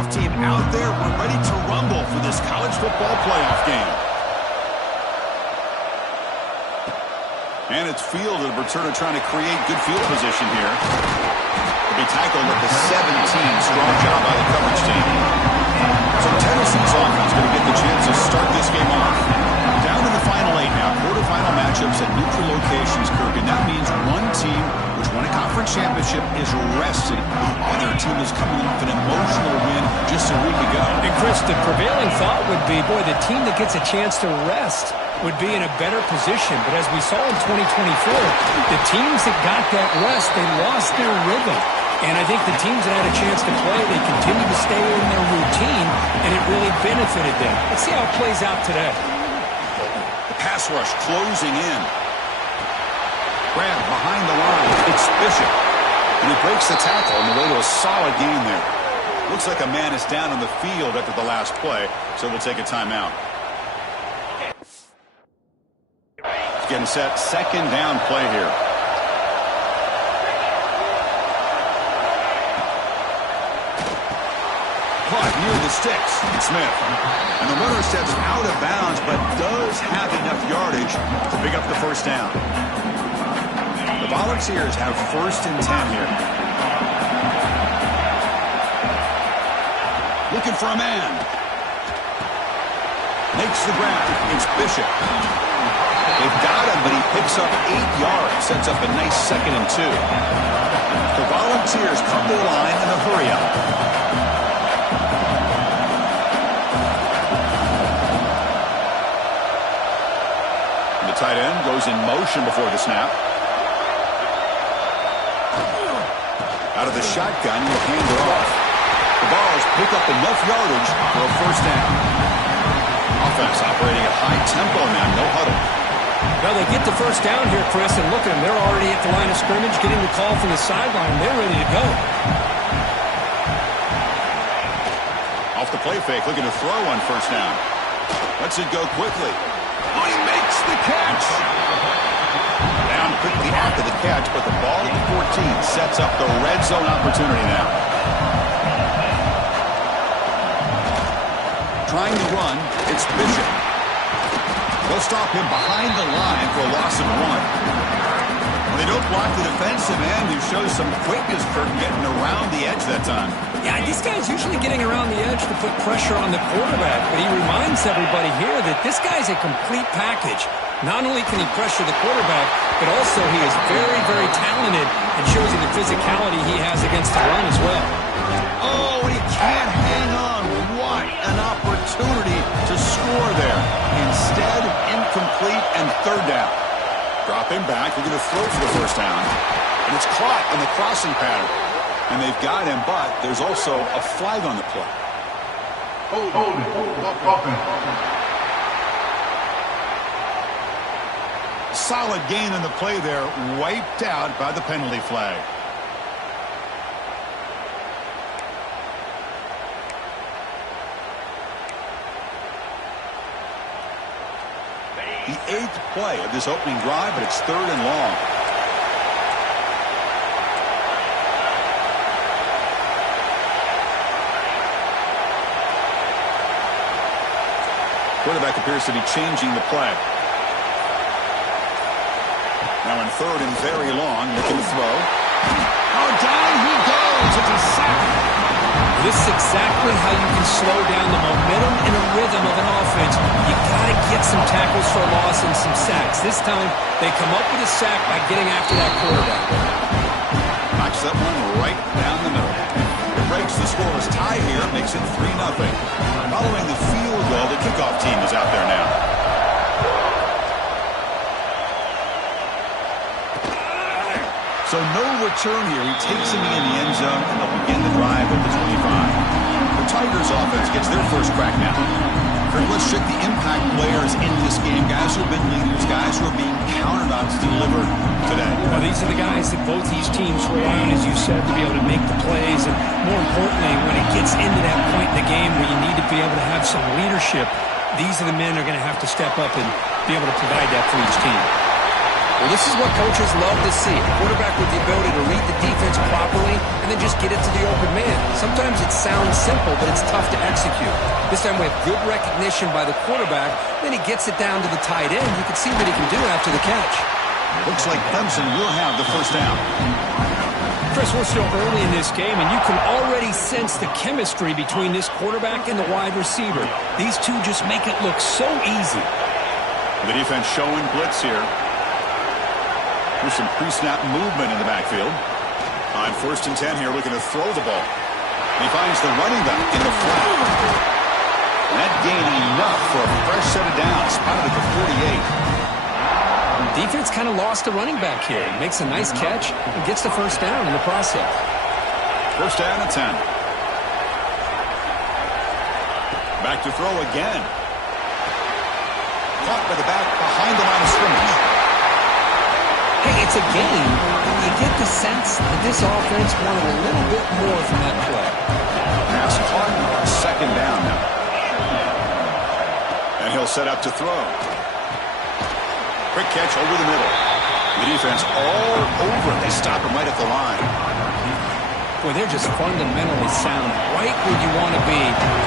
playoff team out there. We're ready to rumble for this college football playoff game. And it's fielded. Returner trying to create good field position here. He'll be tackled at the 17. Strong job by the coverage team. So Tennessee's offense going to get the chance to start this game off. Down to the final 8 now. Quarterfinal matchups at neutral locations, Kirk. And that means one team which won a conference championship is rested. The other team is coming off an emotional win just a week ago. And Chris, the prevailing thought would be, boy, the team that gets a chance to rest would be in a better position. But as we saw in 2024, the teams that got that rest, they lost their rhythm. And I think the teams that had a chance to play, they continue to stay in their routine, and it really benefited them. Let's see how it plays out today. The pass rush closing in. Grab behind the line. It's Bishop. And he breaks the tackle on the way to a solid gain there. Looks like a man is down on the field after the last play, so we'll take a timeout. Getting set, second down play here. Caught near the sticks. Smith. And the runner steps out of bounds, but does have enough yardage to pick up the first down. The Volunteers have 1st and 10 here. Looking for a man. Makes the grab. It's Bishop. They've got him, but he picks up 8 yards. Sets up a nice 2nd and 2. The Volunteers come to the line in a hurry-up. The tight end goes in motion before the snap. Out of the shotgun, he'll hand it off. The Vols pick up enough yardage for a first down. Offense operating at high tempo now, no huddle. Well, they get the first down here, Chris, and look at them. They're already at the line of scrimmage, getting the call from the sideline. They're ready to go. Off the play fake, looking to throw on first down. Lets it go quickly. Oh, he makes the catch. Down quickly after the catch, but the ball at the 14 sets up the red zone opportunity now. Trying to run, it's Bishop. They'll stop him behind the line for a loss of 1. They don't block the defensive end, who shows some quickness for getting around the edge that time. Yeah, this guy's usually getting around the edge to put pressure on the quarterback, but he reminds everybody here that this guy's a complete package. Not only can he pressure the quarterback, but also he is very, very talented and shows you the physicality he has against the run as well. Oh, he can't hang on. What an opportunity to score there. Instead, incomplete and 3rd down. Drop him back. We're going to throw for the first down. And it's caught in the crossing pattern. And they've got him, but there's also a flag on the play. Hold it. Solid gain in the play there, wiped out by the penalty flag. The 8th play of this opening drive, but it's 3rd and long. Quarterback appears to be changing the play. Now in 3rd and very long, looking to throw. Oh, down he goes. It's a sack. This is exactly how you can slow down the momentum and the rhythm of an offense. You got to get some tackles for a loss and some sacks. This time, they come up with a sack by getting after that quarterback. Knocks that one right down the middle. It breaks the scoreless tie here. Makes it 3-0. Following the field goal, the kickoff team is out there now. So no return here. He takes him in the end zone, and they'll begin the drive at the 25. The Tigers offense gets their first crack now. Let's check the impact players in this game. Guys who have been leaders, guys who are being counted on to deliver today. Well, these are the guys that both these teams rely on, as you said, to be able to make the plays. And more importantly, when it gets into that point in the game where you need to be able to have some leadership, these are the men who are going to have to step up and be able to provide that for each team. Well, this is what coaches love to see. A quarterback with the ability to read the defense properly and then just get it to the open man. Sometimes it sounds simple, but it's tough to execute. This time we have good recognition by the quarterback. Then he gets it down to the tight end. You can see what he can do after the catch. Looks like Clemson will have the first down. Chris, we're still early in this game, and you can already sense the chemistry between this quarterback and the wide receiver. These two just make it look so easy. The defense showing blitz here. Here's some pre-snap movement in the backfield. On 1st and 10 here, looking to throw the ball. He finds the running back in the flat. That gain enough for a fresh set of downs. Spotted at the 48. Defense kind of lost the running back here. Makes a nice catch and gets the first down in the process. First down at 10. Back to throw again. Caught by the back behind the line of scrimmage. Hey, it's a game. You get the sense that this offense wanted a little bit more from that play. Pass caught. Second down now. And he'll set up to throw. Quick catch over the middle. The defense all over it. They stop him right at the line. Boy, they're just fundamentally sound. Right where you want to be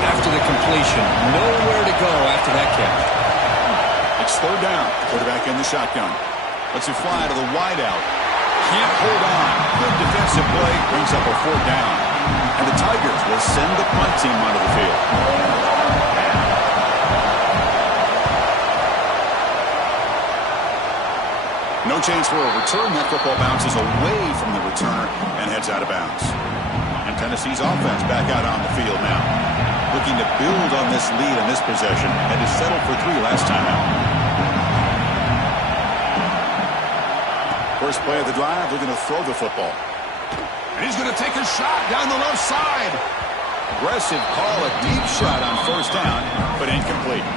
after the completion. Nowhere to go after that catch. It's third down. Quarterback in the shotgun. Lets it fly to the wideout. Can't hold on. Good defensive play. Brings up a fourth down. And the Tigers will send the punt team onto the field. No chance for a return. That football bounces away from the returner and heads out of bounds. And Tennessee's offense back out on the field now. Looking to build on this lead in this possession. Had to settle for 3 last time out. First play of the drive, looking to throw the football. And he's going to take a shot down the left side. Aggressive call, a deep shot on first down, but incomplete.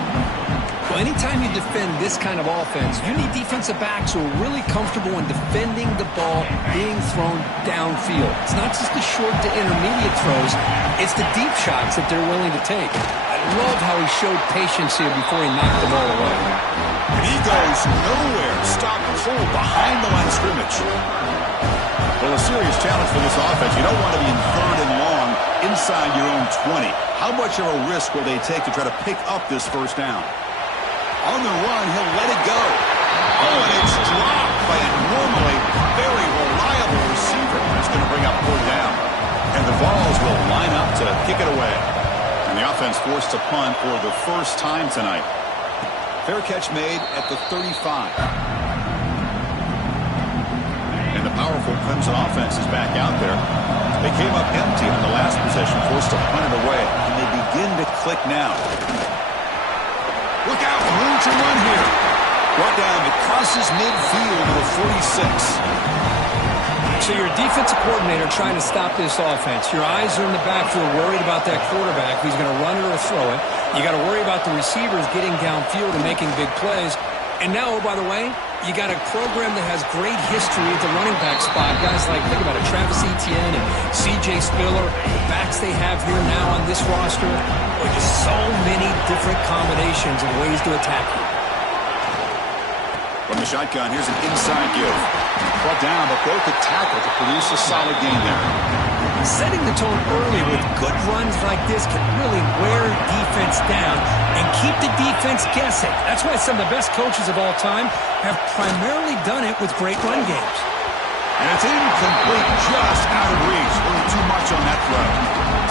Well, anytime you defend this kind of offense, you need defensive backs who are really comfortable in defending the ball being thrown downfield. It's not just the short to intermediate throws, it's the deep shots that they're willing to take. I love how he showed patience here before he knocked the ball away. And he goes nowhere. Stop cold behind the line of scrimmage. Well, a serious challenge for this offense. You don't want to be in third and long inside your own 20. How much of a risk will they take to try to pick up this first down? On the run, he'll let it go. Oh, and it's dropped by a normally very reliable receiver. That's going to bring up fourth down. And the Vols will line up to kick it away. And the offense forced to punt for the first time tonight. Fair catch made at the 35. And the powerful Clemson offense is back out there. They came up empty on the last possession, forced to punt it away. And they begin to click now. Look out, room to run here. Brought down, it crosses midfield to the 46. So you're a defensive coordinator trying to stop this offense. Your eyes are in the backfield, worried about that quarterback who's going to run it or throw it. You got to worry about the receivers getting downfield and making big plays. And now, oh, by the way, you got a program that has great history at the running back spot. Guys like, think about it, Travis Etienne and C.J. Spiller. The backs they have here now on this roster. With just so many different combinations and ways to attack you. From the shotgun, here's an inside give. Brought down, but broke the tackle to produce a solid gain there. Setting the tone early with good runs like this can really wear defense down and keep the defense guessing. That's why some of the best coaches of all time have primarily done it with great run games. And it's incomplete, just out of reach. A little too much on that throw.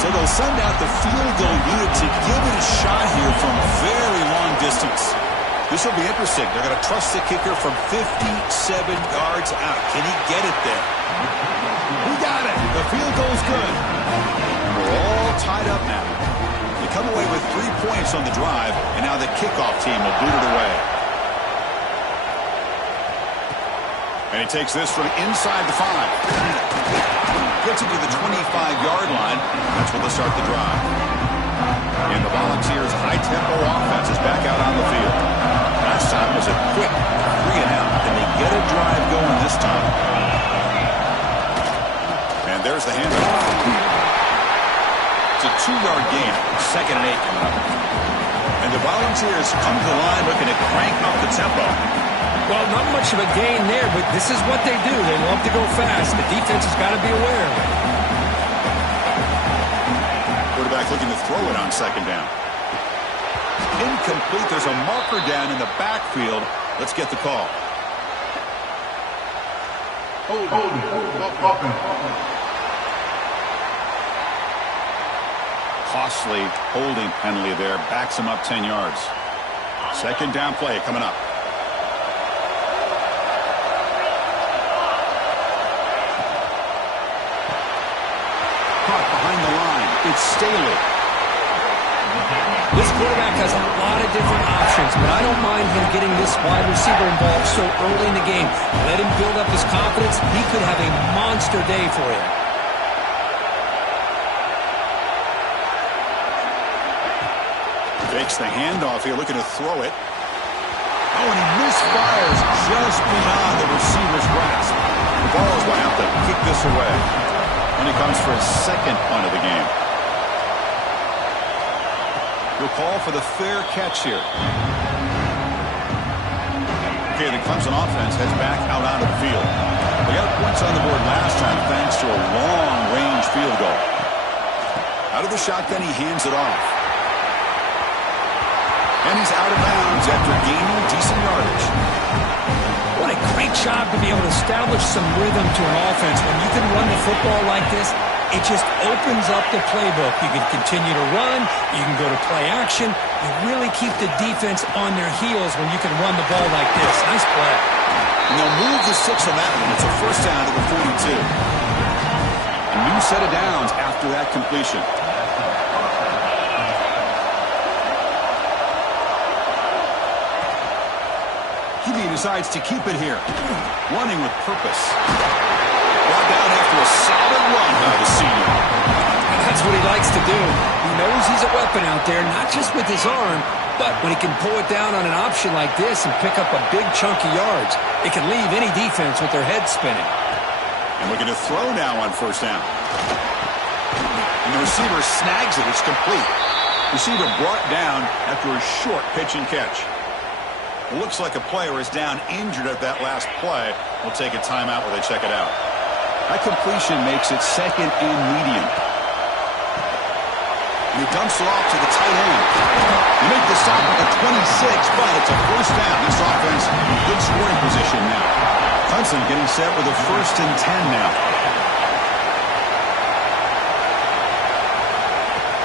So they'll send out the field goal unit to give it a shot here from very long distance. This will be interesting. They're going to trust the kicker from 57 yards out. Can he get it there? He got it. The field goal's good. We're all tied up now. They come away with 3 points on the drive, and now the kickoff team will boot it away. And he takes this from inside the 5. Gets it to the 25-yard line. That's where they'll start the drive. And the Volunteers' high-tempo offense is back out on the field. Last time was a quick 3-and-out. And they get a drive going this time. And there's the handoff. It's a 2-yard gain. 2nd and 8 coming up. And the Volunteers come to the line looking to crank up the tempo. Well, not much of a gain there, but this is what they do. They love to go fast. The defense has got to be aware of it. Quarterback looking to throw it on second down. Incomplete. There's a marker down in the backfield. Let's get the call. Costly holding penalty there. Backs him up 10 yards. Second down play coming up. Caught behind the line. It's Staley. This quarterback has a lot of different options, but I don't mind him getting this wide receiver involved so early in the game. Let him build up his confidence. He could have a monster day for him. Fakes the handoff here, looking to throw it. Oh, and he misfires just beyond the receiver's grasp. The Vols will have to kick this away. And he comes for his second punt of the game. He'll call for the fair catch here. Okay, the Clemson offense heads back out onto the field. They got points on the board last time thanks to a long-range field goal. Out of the shotgun, he hands it off. And he's out of bounds after gaining decent yardage. What a great job to be able to establish some rhythm to an offense. When you can run the football like this, it just opens up the playbook. You can continue to run. You can go to play action. You really keep the defense on their heels when you can run the ball like this. Nice play. And they'll move the 6 on that one. It's a first down to the 42. A new set of downs after that completion. He decides to keep it here. Running with purpose. Brought down after a solid run by the senior. And that's what he likes to do. He knows he's a weapon out there, not just with his arm, but when he can pull it down on an option like this and pick up a big chunk of yards, it can leave any defense with their head spinning. And looking to throw now on first down. And the receiver snags it. It's complete. Receiver brought down after a short pitch and catch. It looks like a player is down injured at that last play. We'll take a timeout while they check it out. That completion makes it second and medium. And he dumps it off to the tight end. They make the stop at the 26, but it's a first down. This offense in good scoring position now. Clemson getting set with a 1st and 10 now.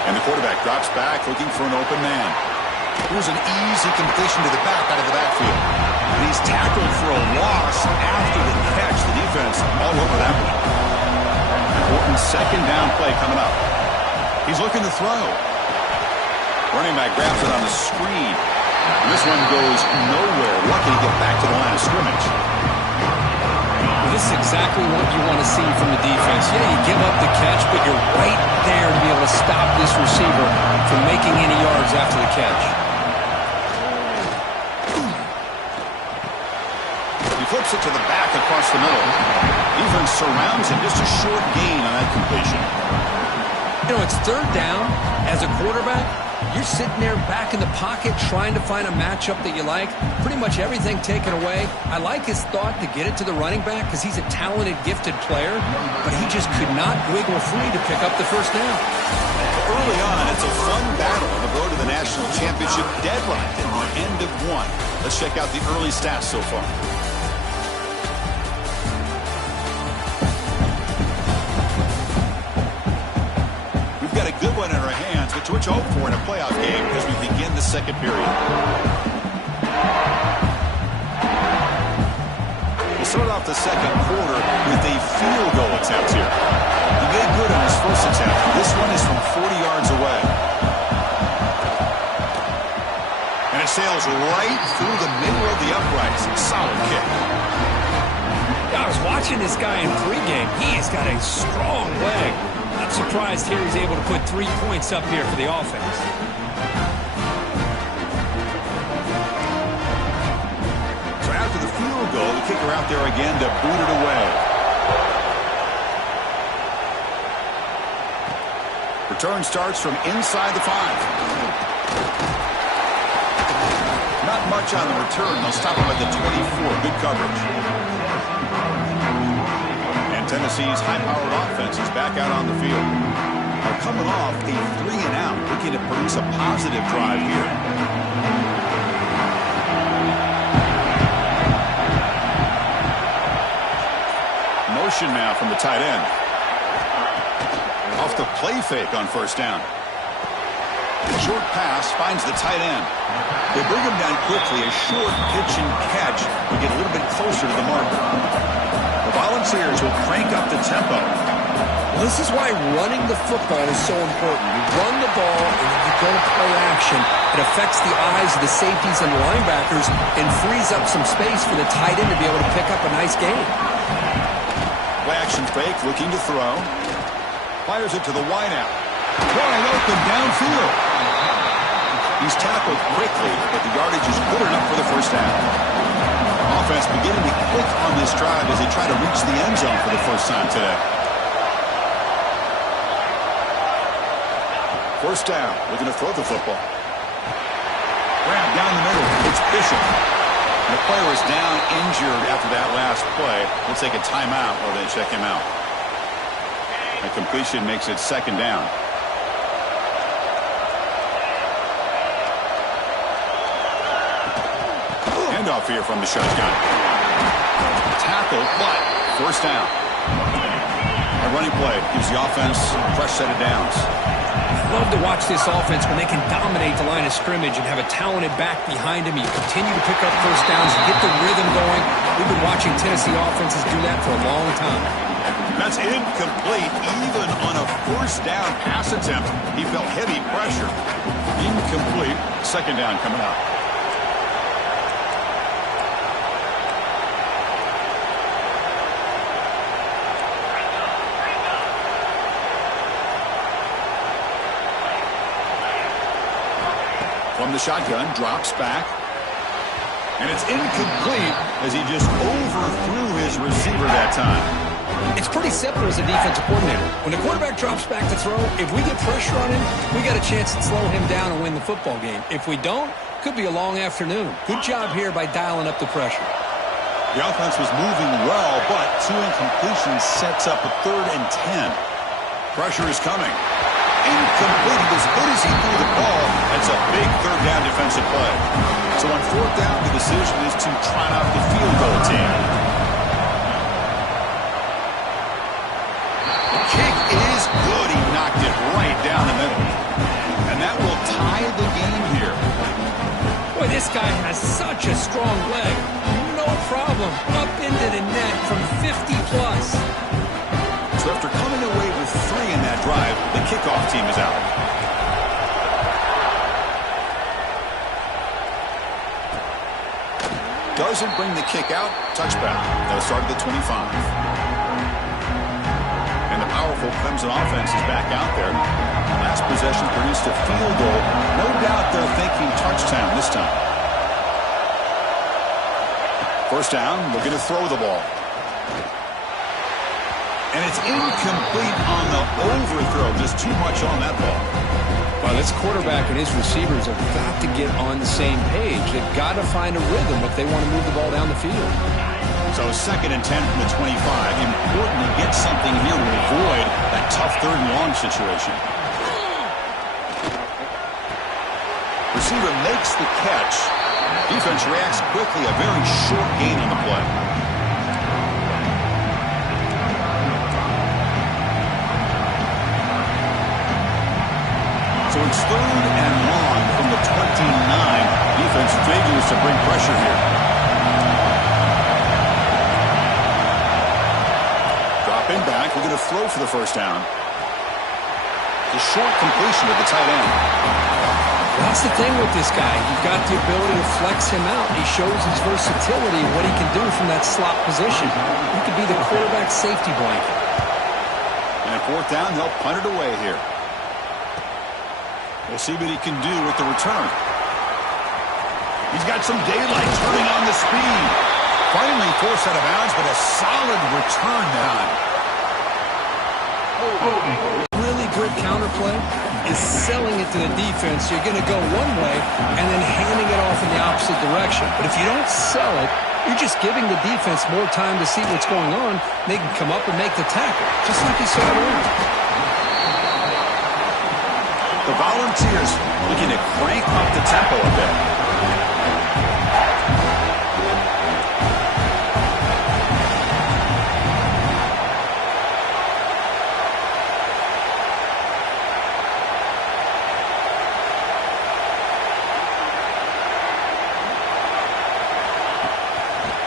And the quarterback drops back looking for an open man. Here's an easy completion to the back out of the backfield. And he's tackled for a loss after the catch. The defense all over that one. Important second down play coming up. He's looking to throw. Running back grabs it on the screen. And this one goes nowhere. Lucky to get back to the line of scrimmage. Well, this is exactly what you want to see from the defense. Yeah, you give up the catch, but you're right there to be able to stop this receiver from making any yards after the catch. Flips it to the back across the middle. Defense surrounds him. Just a short gain on that completion. You know, it's third down. As a quarterback, you're sitting there back in the pocket trying to find a matchup that you like. Pretty much everything taken away. I like his thought to get it to the running back because he's a talented, gifted player, but he just could not wiggle free to pick up the first down. Early on, it's a fun battle on the road to the national championship deadline at the end of one. Let's check out the early stats so far. Good one in our hands, but to which hope for in a playoff game as we begin the second period. We'll start off the second quarter with a field goal attempt here. He made good on his first attempt. This one is from 40 yards away. And it sails right through the middle of the uprights. Solid kick. I was watching this guy in pregame. He has got a strong leg. Not surprised here he's able to put 3 points up here for the offense. So after the field goal, the kicker out there again to boot it away. Return starts from inside the 5. Not much on the return. They'll stop him at the 24. Good coverage. And Tennessee's high-powered offense is back out on the field. They're coming off a 3-and-out, looking to produce a positive drive here. Motion now from the tight end. Off the play fake on first down. Short pass finds the tight end. They bring him down quickly. A short pitch and catch to get a little bit closer to the marker. The Volunteers will crank up the tempo. Well, this is why running the football is so important. You run the ball and you go to play action. It affects the eyes of the safeties and the linebackers and frees up some space for the tight end to be able to pick up a nice gain. Play action fake, looking to throw. Fires it to the wideout. Wide open downfield. He's tackled quickly, but the yardage is good enough for the first down. Offense beginning to click on this drive as they try to reach the end zone for the first time today. First down, looking to throw the football. Grab down the middle. It's Bishop. And the player is down injured after that last play. We'll take a timeout while they check him out. A completion makes it second down. Handoff here from the shotgun. Tackle, but first down. A running play gives the offense a fresh set of downs. Love to watch this offense when they can dominate the line of scrimmage and have a talented back behind him. You continue to pick up first downs and get the rhythm going. We've been watching Tennessee offenses do that for a long time. That's incomplete. Even on a first down pass attempt, he felt heavy pressure. Incomplete. Second down coming up. From the shotgun, drops back. And it's incomplete as he just overthrew his receiver that time. It's pretty simple as a defensive coordinator. When the quarterback drops back to throw, if we get pressure on him, we got a chance to slow him down and win the football game. If we don't, could be a long afternoon. Good job here by dialing up the pressure. The offense was moving well, but two incompletions sets up a 3rd and 10. Pressure is coming. Incomplete. As good as he threw the ball, that's a big 3rd down defensive play. So on 4th down, the decision is to trot out the field goal team. The kick is good. He knocked it right down the middle. And that will tie the game here. Boy, this guy has such a strong leg. No problem. Up into the net from 50 plus. So after coming away with 3 in that drive, the kickoff team is out. Doesn't bring the kick out. Touchback. That'll start at the 25. And the powerful Clemson offense is back out there. Last possession produced a field goal. No doubt they're thinking touchdown this time. First down, looking to throw the ball. And it's incomplete on the overthrow. Just too much on that ball. Well, this quarterback and his receivers have got to get on the same page. They've got to find a rhythm if they want to move the ball down the field. So 2nd and 10 from the 25. Important to get something here to avoid that tough 3rd and long situation. Receiver makes the catch. Defense reacts quickly. A very short gain on the play. So it's 3rd and long from the 29. Defense figures to bring pressure here. Dropping back, we're going to throw for the first down. The short completion of the tight end. That's the thing with this guy. You've got the ability to flex him out. He shows his versatility and what he can do from that slot position. He could be the quarterback safety blanket. And at 4th down, they'll punt it away here. We'll see what he can do with the return. He's got some daylight turning on the speed. Finally forced out of bounds, but a solid return that time. Really favorite counterplay is selling it to the defense. You're going to go one way and then handing it off in the opposite direction. But if you don't sell it, you're just giving the defense more time to see what's going on. They can come up and make the tackle, just like you saw earlier. The Volunteers looking to crank up the tempo a bit.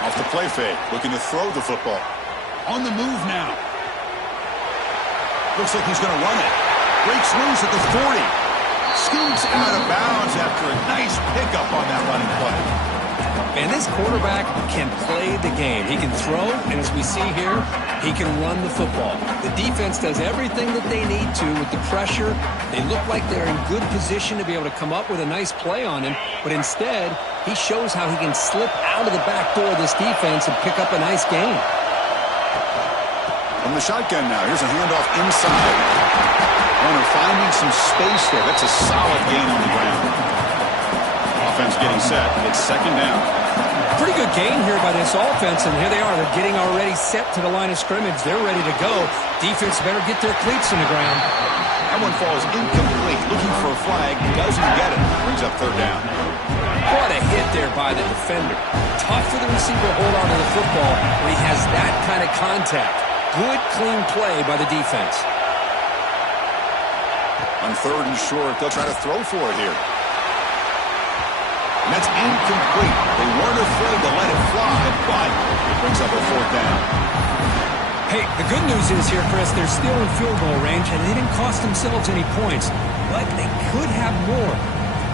Off the play fake, looking to throw the football. On the move now. Looks like he's going to run it. Breaks loose at the 40. Scoots out of bounds after a nice pickup on that running play. Man, this quarterback can play the game. He can throw, and as we see here, he can run the football. The defense does everything that they need to with the pressure. They look like they're in good position to be able to come up with a nice play on him, but instead, he shows how he can slip out of the back door of this defense and pick up a nice gain. From the shotgun now, here's a handoff inside. Runner finding some space there. That's a solid gain on the ground. Offense getting set. It's second down. Pretty good gain here by this offense, and here they are. They're getting already set to the line of scrimmage. They're ready to go. Defense better get their cleats in the ground. That one falls incomplete. Looking for a flag. Doesn't get it. Brings up third down. What a hit there by the defender. Tough for the receiver to hold on to the football when he has that kind of contact. Good, clean play by the defense. On third and short, they'll try to throw for it here. And that's incomplete. They weren't afraid to let it fly, but it brings up a fourth down. Hey, the good news is here, Chris, they're still in field goal range, and they didn't cost themselves any points. But they could have more.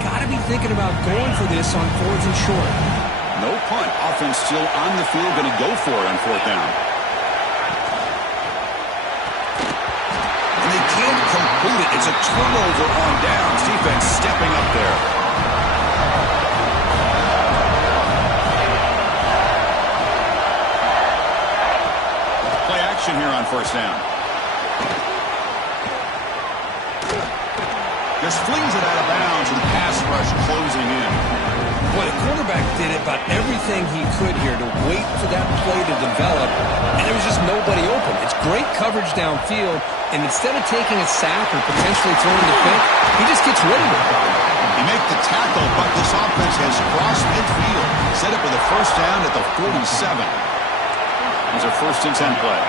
Got to be thinking about going for this on fourth and short. No punt. Offense still on the field, going to go for it on fourth down. And they can't complete it. It's a turnover on downs. Defense stepping up there. Play action here on first down. Just flings it out of bounds and pass rush closing in. Boy, the quarterback did about everything he could here to wait for that play to develop, and there was just nobody open. It's great coverage downfield, and instead of taking a sack or potentially throwing the pick, he just gets rid of it. He made the tackle, but this offense has crossed midfield. Set up with a first down at the 47. It's a first and 10 play.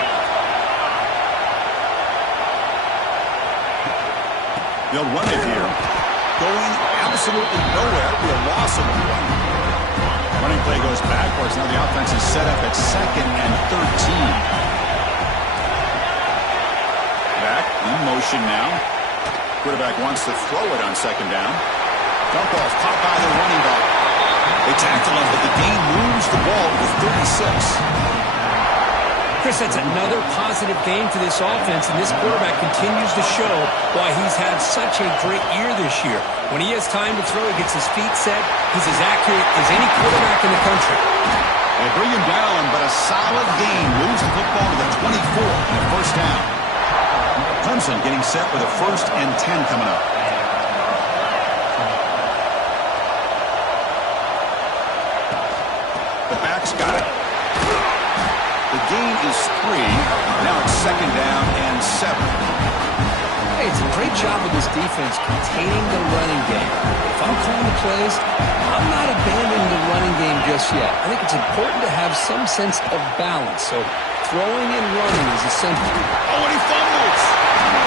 They'll run it here. Going absolutely nowhere. It'll be a loss of one. Running play goes backwards. Now the offense is set up at second and 13. Back in motion now. Quarterback wants to throw it on second down. Dump off caught by the running back. They tackle him, but the gain moves the ball to 36. Chris, that's another positive game for this offense, and this quarterback continues to show why he's had such a great year this year. When he has time to throw, he gets his feet set. He's as accurate as any quarterback in the country. They bring him down, but a solid gain moves the football to the 24 and a first down. Clemson getting set with a first and 10 coming up. The back's got it. The gain is 3. Now it's second down and 7. Hey, it's a great job with this defense containing the running game. If I'm calling the plays, I'm not abandoning the running game just yet. I think it's important to have some sense of balance. So throwing and running is essential. Oh, and he fumbles.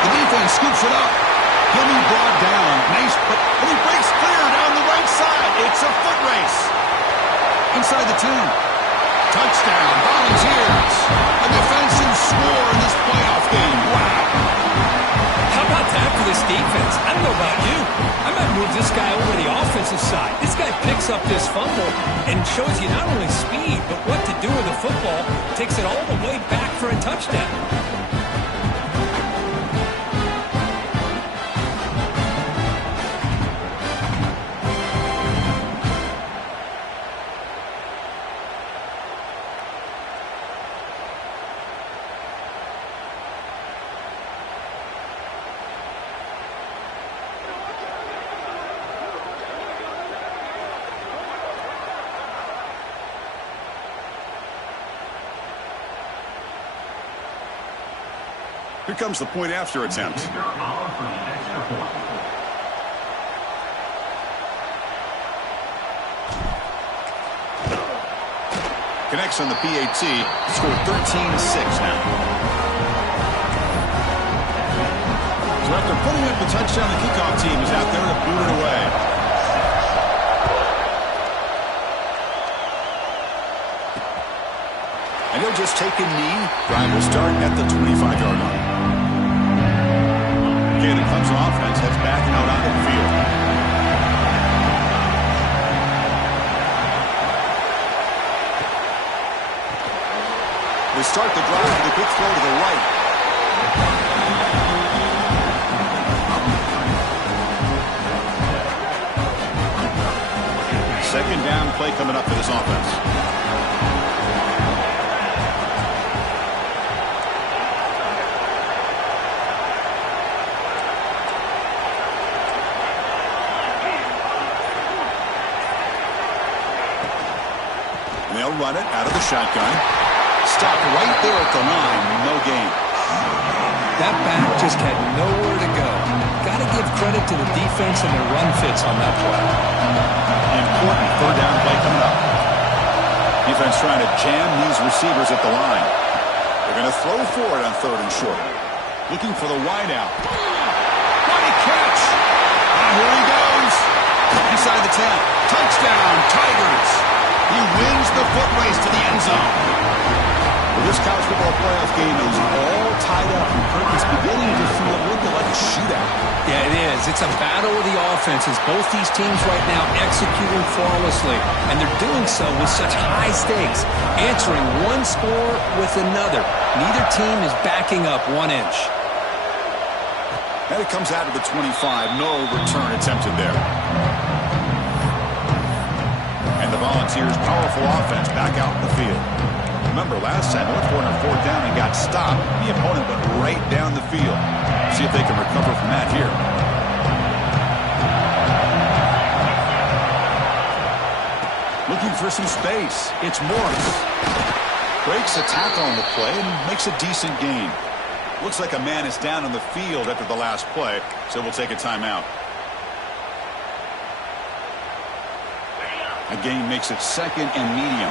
The defense scoops it up. He'll be brought down. Nice, but he breaks clear down the right side. It's a foot race. Inside the 2. Touchdown, Volunteers. A defensive score in this playoff game. Wow. How about that for this defense? I don't know about you. I might move this guy over to the offensive side. This guy picks up this fumble and shows you not only speed, but what to do with the football. Takes it all the way back for a touchdown. Here comes the point after attempt. Connects on the PAT. Scored 13-6 now. So after putting up the touchdown, the kickoff team is out there to boot it away. And he'll just take a knee. Drive will start at the 25-yard line. Okay, the Clemson offense heads back out onto the field. They start the drive with a quick throw to the right. Second down play coming up for this offense. And they'll run it out of the shotgun. Stopped right there at the line. No gain. That back just had nowhere to go. Got to give credit to the defense and their run fits on that play. Important third down play coming up. Defense trying to jam these receivers at the line. They're going to throw for it on third and short. Looking for the wide out. What a catch! And here he goes. Inside the 10. Touchdown, Tigers. He wins the foot race to the end zone. Well, this college football playoff game is all tied up, and Kirk is beginning to feel a little bit like a shootout. Yeah, it is. It's a battle of the offenses. Both these teams right now executing flawlessly, and they're doing so with such high stakes, answering one score with another. Neither team is backing up 1 inch. And it comes out of the 25. No return attempted there. And the Volunteers' powerful offense back out in the field. Remember, last time they went for it on fourth down and got stopped. The opponent went right down the field. See if they can recover from that here. Looking for some space. It's Morris. Breaks a tackle on the play and makes a decent gain. Looks like a man is down on the field after the last play, so we'll take a timeout. A gain makes it second and medium.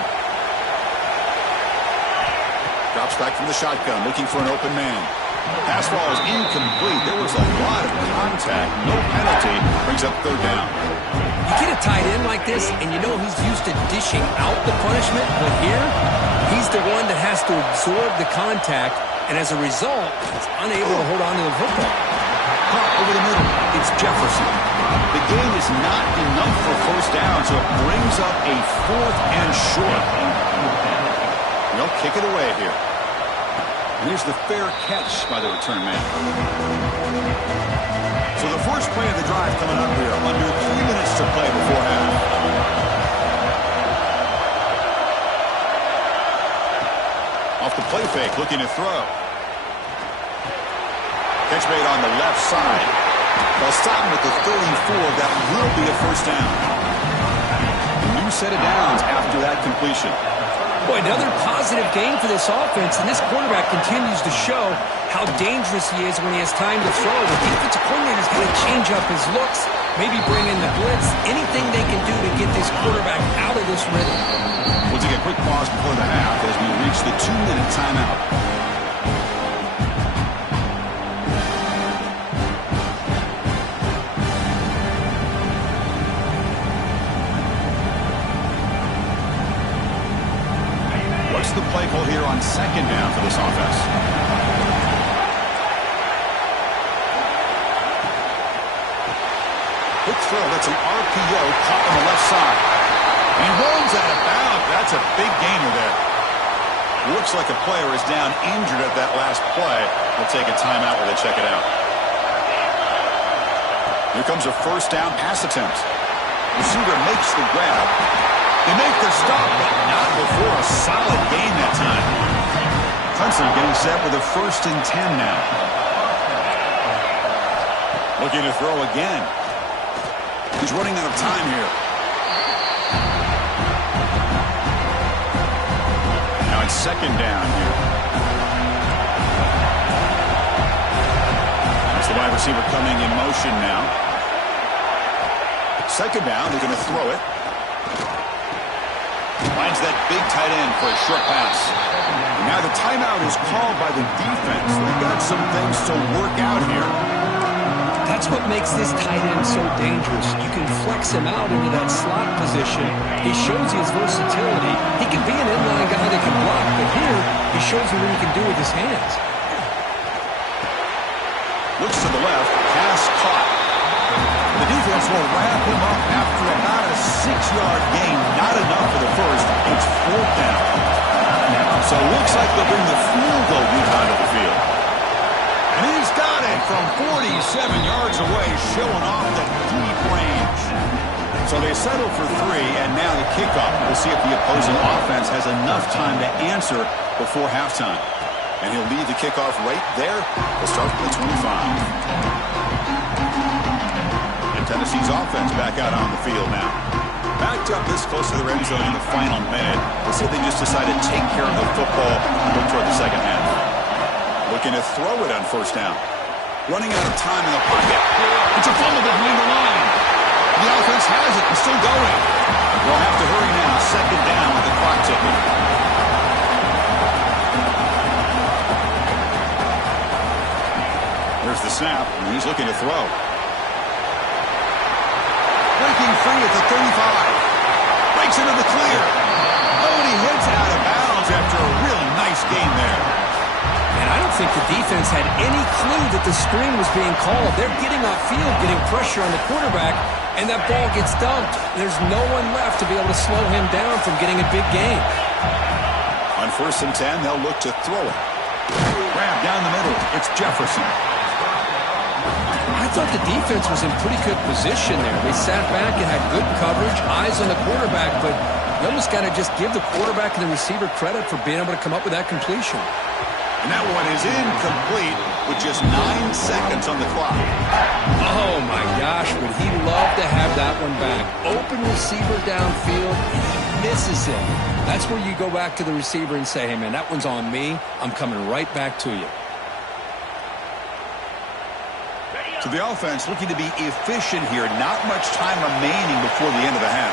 Drops back from the shotgun, looking for an open man. Pass ball is incomplete. There was a lot of contact. No penalty. Brings up third down. You get a tight end like this, and you know he's used to dishing out the punishment, but here, he's the one that has to absorb the contact, and as a result, he's unable to hold on to the football. Caught over the middle. It's Jefferson. The gain is not enough for first down, so it brings up a fourth and short. They'll kick it away here. And here's the fair catch by the return man. So the first play of the drive coming up here. Under 3 minutes to play before half. Off the play fake, looking to throw. Catch made on the left side. They'll stop him at the 34. That will be a first down. A new set of downs after that completion. Boy, another positive game for this offense, and this quarterback continues to show how dangerous he is when he has time to throw. The defensive coordinator's got to change up his looks, maybe bring in the blitz, anything they can do to get this quarterback out of this rhythm. We'll take a quick pause before the half as we reach the 2-minute timeout. The play call here on second down for this offense. Quick throw. That's an RPO caught on the left side. And he rolls out of bounds. That's a big gainer there. Looks like a player is down injured at that last play. We'll take a timeout while they check it out. Here comes a first down pass attempt. Receiver makes the grab. They make the stop, but not before a solid gain that time. Clemson getting set with a 1st and 10 now. Looking to throw again. He's running out of time here. Now it's second down here. It's the wide receiver coming in motion now. Second down, they're going to throw it. Finds that big tight end for a short pass. And now the timeout is called by the defense. They've got some things to work out here. That's what makes this tight end so dangerous. You can flex him out into that slot position. He shows you his versatility. He can be an inline guy that can block, but here he shows you what he can do with his hands. Looks to the left, pass caught. The defense will wrap him up after about a 6-yard gain. Not enough for the first. It's fourth down. So it looks like they'll bring the field goal unit onto the field. And he's got it from 47 yards away, showing off the deep range. So they settle for 3, and now the kickoff. We'll see if the opposing offense has enough time to answer before halftime. And he'll lead the kickoff right there. We'll start from the 25. And Tennessee's offense back out on the field now. Backed up this close to the red zone in the final minute. Let's see if they just decide to take care of the football and look toward the second half. Looking to throw it on first down. Running out of time in the pocket. It's a fumble behind the line. The offense has it and still going. They'll have to hurry now. Second down with the clock ticking. There's the snap, and he's looking to throw. Breaking free at the 35. Breaks into the clear. Oh, and he hits out of bounds after a really nice game there. And I don't think the defense had any clue that the screen was being called. They're getting off field, getting pressure on the quarterback, and that ball gets dumped. There's no one left to be able to slow him down from getting a big gain. On 1st and 10, they'll look to throw it. Grab down the middle. It's Jefferson. I thought the defense was in pretty good position there. They sat back and had good coverage, eyes on the quarterback, but you almost got to just give the quarterback and the receiver credit for being able to come up with that completion. And that one is incomplete with just 9 seconds on the clock. Oh, my gosh, would he love to have that one back. Open receiver downfield, and he misses it. That's where you go back to the receiver and say, hey, man, that one's on me. I'm coming right back to you. So the offense looking to be efficient here. Not much time remaining before the end of the half.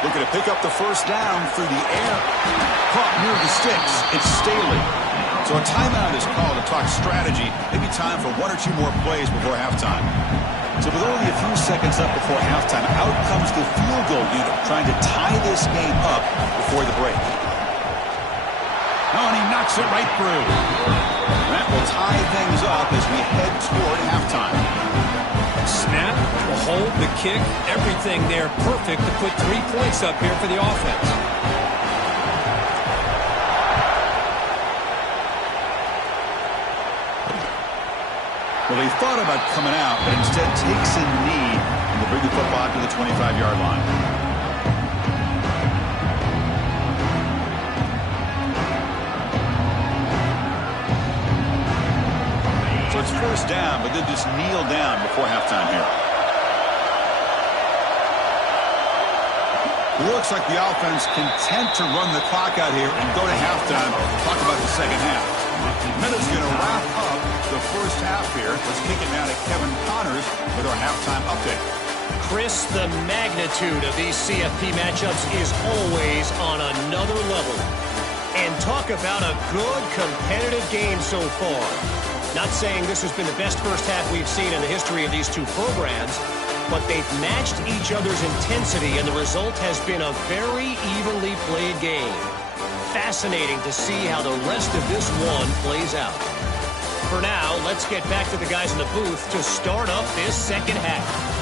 Looking to pick up the first down through the air. Caught near the sticks. It's Staley. So a timeout is called to talk strategy. Maybe time for 1 or 2 more plays before halftime. So with only a few seconds up before halftime, out comes the field goal unit trying to tie this game up before the break. Oh, and he knocks it right through. That will tie things up as we head toward halftime. Snap, the hold, the kick, everything there perfect to put 3 points up here for the offense. Well, they thought about coming out, but instead takes a knee and will bring the football to the 25-yard line. So it's first down, but they'll just kneel down before halftime here. It looks like the offense content to run the clock out here and go to halftime. Talk about the second half. Minutes going to wrap up the first half here. Let's kick it now to Kevin Connors with our halftime update. Chris, the magnitude of these CFP matchups is always on another level. And talk about a good competitive game so far. Not saying this has been the best first half we've seen in the history of these two programs, but they've matched each other's intensity, and the result has been a very evenly played game. Fascinating to see how the rest of this one plays out. For now, let's get back to the guys in the booth to start up this second half.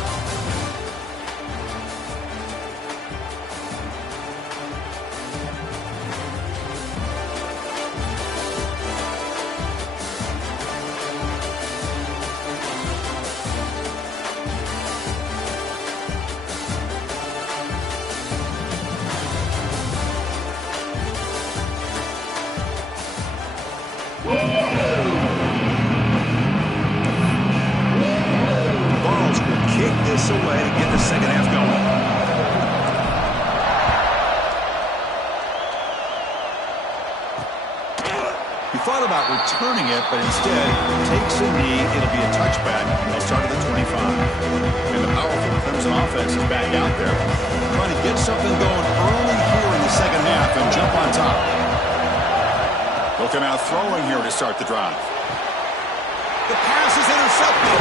Away to get the second half going. about returning it, but instead takes a knee. It'll be a touchback. They'll start at the 25. And the powerful Clemson offense is back out there, trying to get something going early here in the second half and jump on top. Looking out throwing here to start the drive. The pass is intercepted.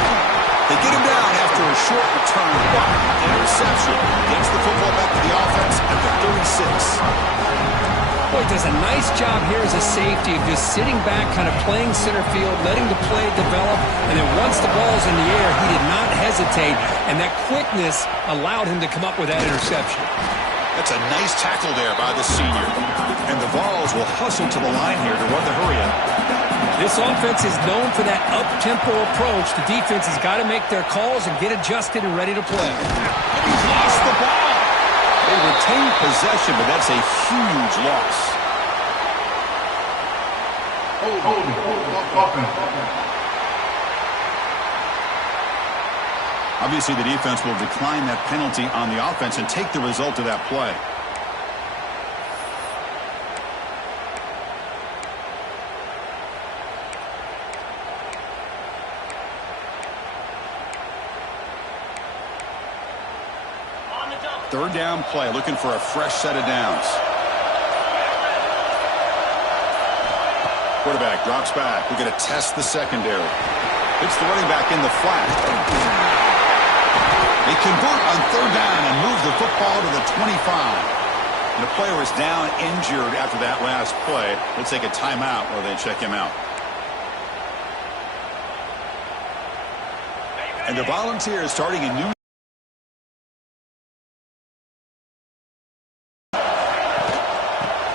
They get him down after a short return, but interception gets the football back to the offense at the 36. Boy, does a nice job here as a safety of just sitting back, kind of playing center field, letting the play develop, and then once the ball's in the air, he did not hesitate, and that quickness allowed him to come up with that interception. That's a nice tackle there by the senior. And the Vols will hustle to the line here to run the hurry up. This offense is known for that up-tempo approach. The defense has got to make their calls and get adjusted and ready to play. And he's lost the ball. They retain possession, but that's a huge loss. Obviously, the defense will decline that penalty on the offense and take the result of that play. Third down play, looking for a fresh set of downs. Quarterback drops back. We're going to test the secondary. Hits the running back in the flat. They convert on third down and move the football to the 25. And the player is down injured after that last play. They'll take a timeout while they check him out. And the Volunteers starting a new.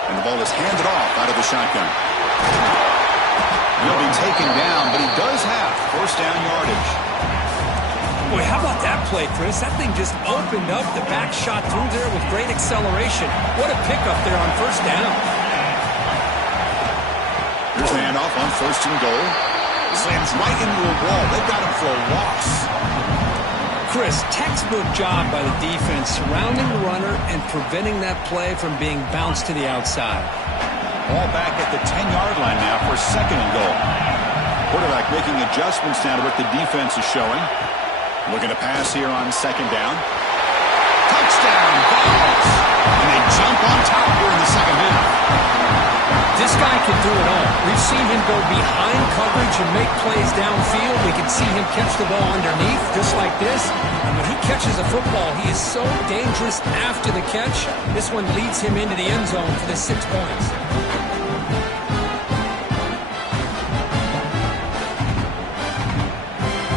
And the ball is handed off out of the shotgun. He'll be taken down, but he does have first down yardage. Boy, how about that play, Chris? That thing just opened up. The back shot through there with great acceleration. What a pickup there on first down. Here's the handoff on first and goal. Slams right into a wall. They've got him for a loss. Chris, textbook job by the defense, surrounding the runner and preventing that play from being bounced to the outside. Ball back at the 10-yard line now for second and goal. Quarterback making adjustments now to what the defense is showing. Looking to pass here on second down. Touchdown, Vols! And they jump on top here in the second half. This guy can do it all. We've seen him go behind coverage and make plays downfield. We can see him catch the ball underneath, just like this. And when he catches a football, he is so dangerous after the catch. This one leads him into the end zone for the 6 points.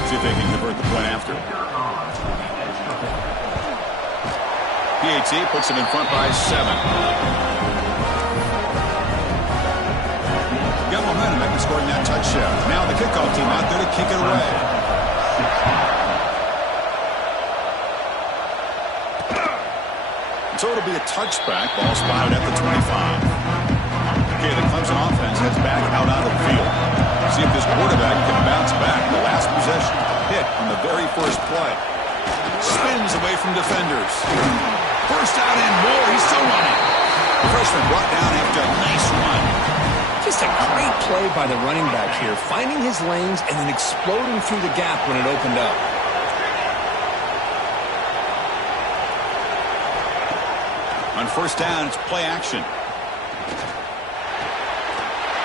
See if they can convert the point after. PAT puts it in front by 7. Got momentum after scoring that touchdown. Now the kickoff team out there to kick it away. So it'll be a touchback. Ball spotted at the 25. Okay, the Clemson offense heads back out on the field. See if this quarterback can bounce back. The last possession, a hit on the very first play. Spins away from defenders. First out and more. He's still running. The freshman brought down after a nice run. Just a great play by the running back here, finding his lanes and then exploding through the gap when it opened up. On first down, it's play action.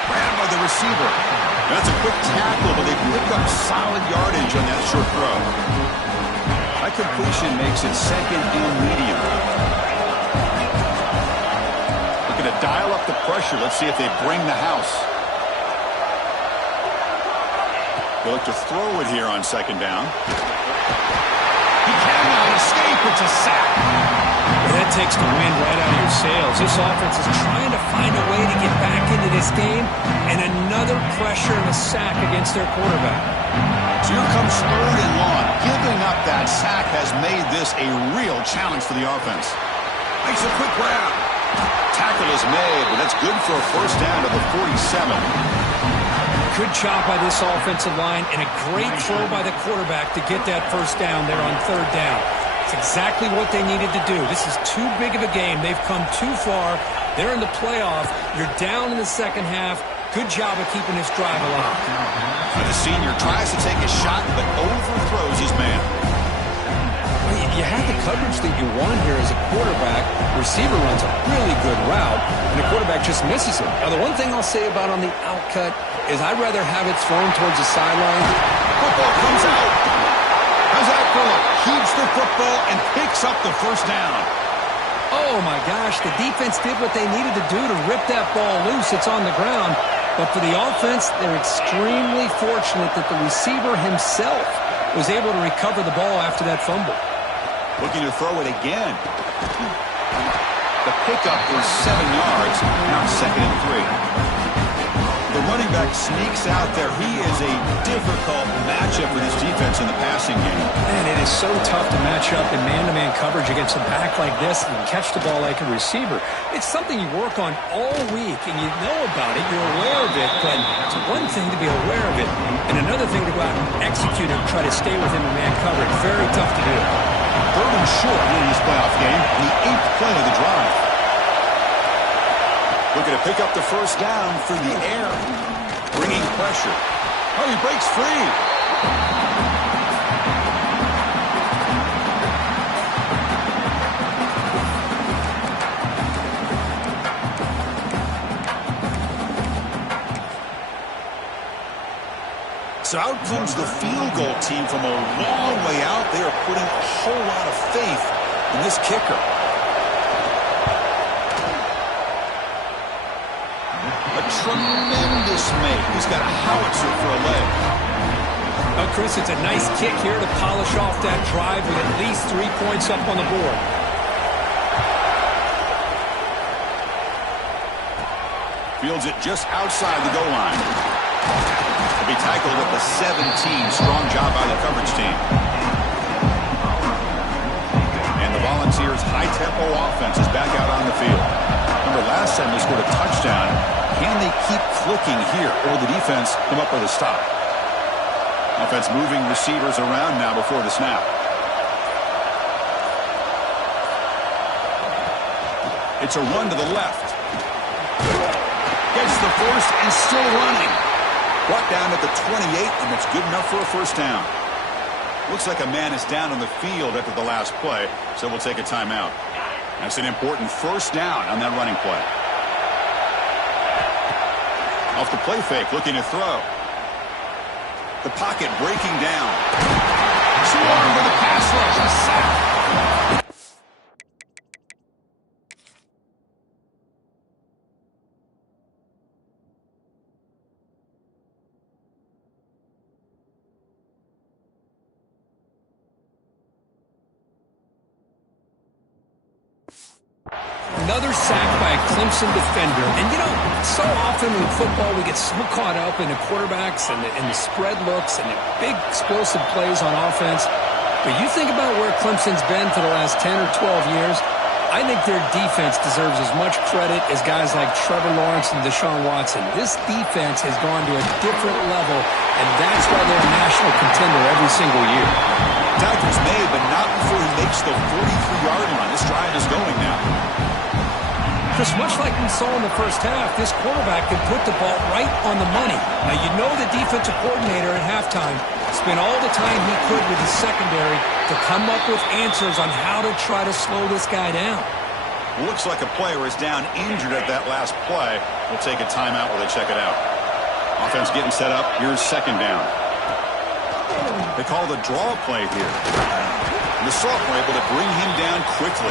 Grabbed by the receiver. That's a quick tackle, but they pick up solid yardage on that short throw. That completion makes it second and medium. Looking to dial up the pressure. Let's see if they bring the house. They look to throw it here on second down. He cannot escape. It's a sack. That takes the wind right out of your sails. This offense is trying to find a way to get back into this game, and another pressure and a sack against their quarterback. So here comes third and long. Giving up that sack has made this a real challenge for the offense. Makes a quick grab. Tackle is made, but that's good for a first down to the 47. Good job by this offensive line, and a great throw by the quarterback to get that first down there on third down. It's exactly what they needed to do. This is too big of a game. They've come too far. They're in the playoff. You're down in the second half. Good job of keeping this drive alive. And the senior tries to take a shot, but overthrows his man. You have the coverage that you want here as a quarterback. Receiver runs a really good route, and the quarterback just misses it. Now, the one thing I'll say about on the outcut is I'd rather have it thrown towards the sideline. Football comes out. How's that, Phillip? Keeps the football and picks up the first down. Oh, my gosh. The defense did what they needed to do to rip that ball loose. It's on the ground. But for the offense, they're extremely fortunate that the receiver himself was able to recover the ball after that fumble. Looking to throw it again. The pickup is 7 yards. Now 2nd and 3. The running back sneaks out there. He is a difficult matchup for this defense in the passing game. Man, it is so tough to match up in man-to-man coverage against a back like this and catch the ball like a receiver. It's something you work on all week, and you know about it. You're aware of it, but it's one thing to be aware of it, and another thing to go out and execute and try to stay within the man coverage. Very tough to do. 3rd and short in this playoff game, the 8th play of the drive. Looking to pick up the first down through the air. Bringing pressure. Oh, he breaks free. So out comes the field goal team from a long way out. They are putting a whole lot of faith in this kicker. A tremendous make. He's got a howitzer for a leg. Well, Chris, it's a nice kick here to polish off that drive with at least 3 points up on the board. Fields it just outside the goal line. He'll be tackled at the 17. Strong job by the coverage team. And the Volunteers' high-tempo offense is back out on the field. Remember, last time they scored a touchdown. Can they keep clicking here, or the defense come up with a stop? Offense moving receivers around now before the snap. It's a run to the left. Gets the first and still running. Brought down at the 28, and that's good enough for a first down. Looks like a man is down on the field after the last play, so we'll take a timeout. That's an important first down on that running play. Off the play fake, looking to throw. The pocket breaking down. Swarm for the pass rush. A sack. Another sack by a Clemson defender. And, you know, so often in football we get so caught up in the quarterbacks and the spread looks and the big explosive plays on offense. But you think about where Clemson's been for the last 10 or 12 years, I think their defense deserves as much credit as guys like Trevor Lawrence and Deshaun Watson. This defense has gone to a different level, and that's why they're a national contender every single year. Tackles made, but not before he makes the 43-yard line. This drive is going now. Just much like we saw in the first half, this quarterback can put the ball right on the money. Now, you know the defensive coordinator at halftime spent all the time he could with his secondary to come up with answers on how to try to slow this guy down. Looks like a player is down injured at that last play. We'll take a timeout while they check it out. Offense getting set up. Here's 2nd down. They call the draw play here. And the sophomore able to bring him down quickly.